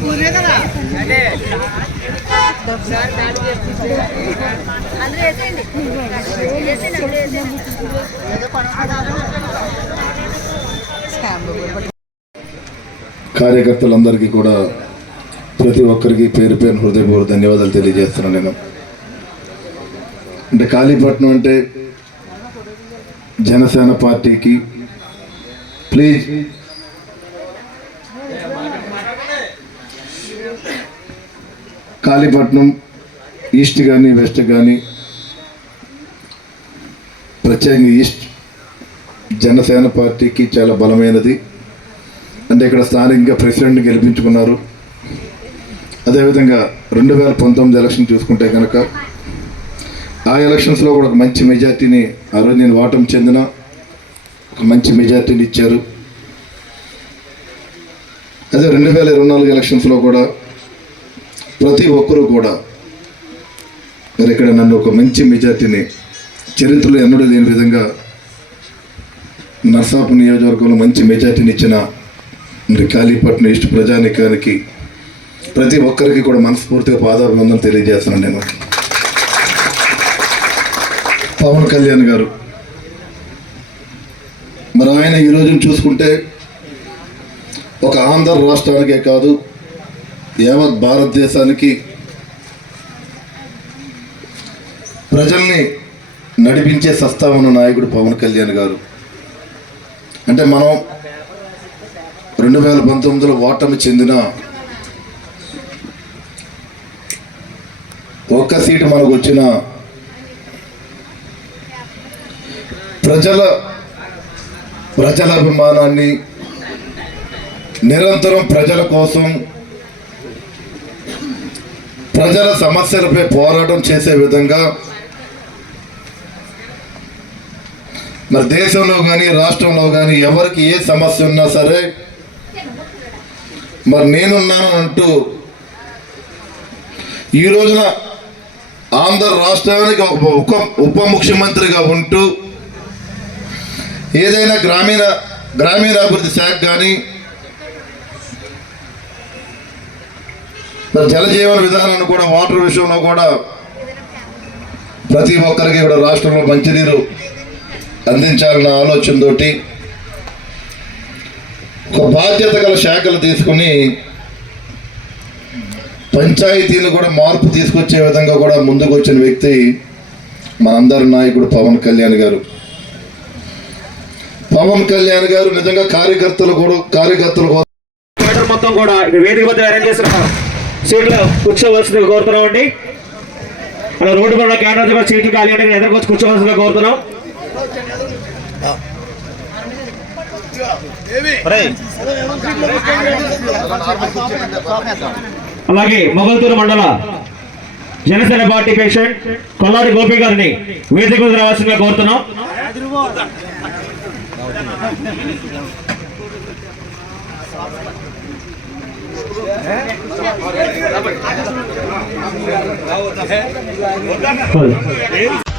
పూరే కదా కార్యకర్తలందరికీ కూడా ప్రతి ఒక్కరికి పేరు పేరు హృదయపూర్వక ధన్యవాదాలు తెలియజేస్తున్నాను. నేను అంటే కాళీపట్నం అంటే జనసేన పార్టీకి ప్లీజ్ కాళీపట్నం ఈస్ట్ కానీ వెస్ట్ కానీ ప్రత్యేకంగా ఈస్ట్ జనసేన పార్టీకి చాలా బలమైనది. అంటే ఇక్కడ స్థానికంగా ప్రెసిడెంట్ని గెలిపించుకున్నారు. అదేవిధంగా 2019 ఎలక్షన్ చూసుకుంటే కనుక ఆ ఎలక్షన్స్లో కూడా ఒక మంచి మెజార్టీని ఆ రోజు నేను వాటం చెందిన ఒక మంచి మెజార్టీని ఇచ్చారు. అదే 2024 ఎలక్షన్స్లో కూడా ప్రతి ఒక్కరూ కూడా మరి ఇక్కడ నన్ను ఒక మంచి మెజార్టీని చరిత్రలో ఎన్నడూ లేని విధంగా నర్సాపు నియోజకవర్గంలో మంచి మెజార్టీని ఇచ్చిన మరి కాళీపట్నం ఈస్ట్ ప్రజానీకానికి ప్రతి ఒక్కరికి కూడా మనస్ఫూర్తిగా పాదాభివందనలు తెలియజేస్తున్నాను. నేను పవన్ కళ్యాణ్ గారు మరి ఆయన ఈ రోజును చూసుకుంటే ఒక ఆంధ్ర రాష్ట్రానికే కాదు యావత్ భారతదేశానికి ప్రజల్ని నడిపించే సత్తా నాయకుడు పవన్ కళ్యాణ్ గారు. అంటే మనం 2019లో ఓటమి చెందిన ఒక్క సీటు మనకు వచ్చిన ప్రజల అభిమానాన్ని నిరంతరం ప్రజల కోసం ప్రజల సమస్యలపై పోరాటం చేసే విధంగా మరి దేశంలో కానీ రాష్ట్రంలో కానీ ఎవరికి ఏ సమస్య ఉన్నా సరే మరి నేనున్నాను అంటూ ఈ రోజున ఆంధ్ర రాష్ట్రానికి ఒక ఉప ముఖ్యమంత్రిగా ఉంటూ ఏదైనా గ్రామీణాభివృద్ధి శాఖ కానీ జలజీవన విధానాన్ని కూడా వాటర్ విషయంలో కూడా ప్రతి ఒక్కరికి కూడా రాష్ట్రంలో మంచినీరు అందించాలన్న ఆలోచనతోటి ఒక బాధ్యత గల శాఖలు తీసుకుని పంచాయతీలు కూడా మార్పు తీసుకొచ్చే విధంగా కూడా ముందుకు వచ్చిన వ్యక్తి మనందరి నాయకుడు పవన్ కళ్యాణ్ గారు. పవన్ కళ్యాణ్ గారు నిజంగా కార్యకర్తలు మొత్తం కూడా ఇక్కడ వేదిక మధ్య అరేంజ్ చేసిన సీట్లో కూర్చోవలసిందిగా కోరుతున్నాం అండి. అలా రోడ్డు పైన క్యాండర్ దగ్గర సీట్లు ఖాళీ అంటే ఎదురుకొచ్చి కూర్చోవలసిందిగా కోరుతున్నాం. అలాగే మొగల్తూరు మండల జనసేన పార్టీ పేషెంట్ కొల్లారి గోపి గారిని వేదిక మీద రావాల్సిందిగా కోరుతున్నాం. है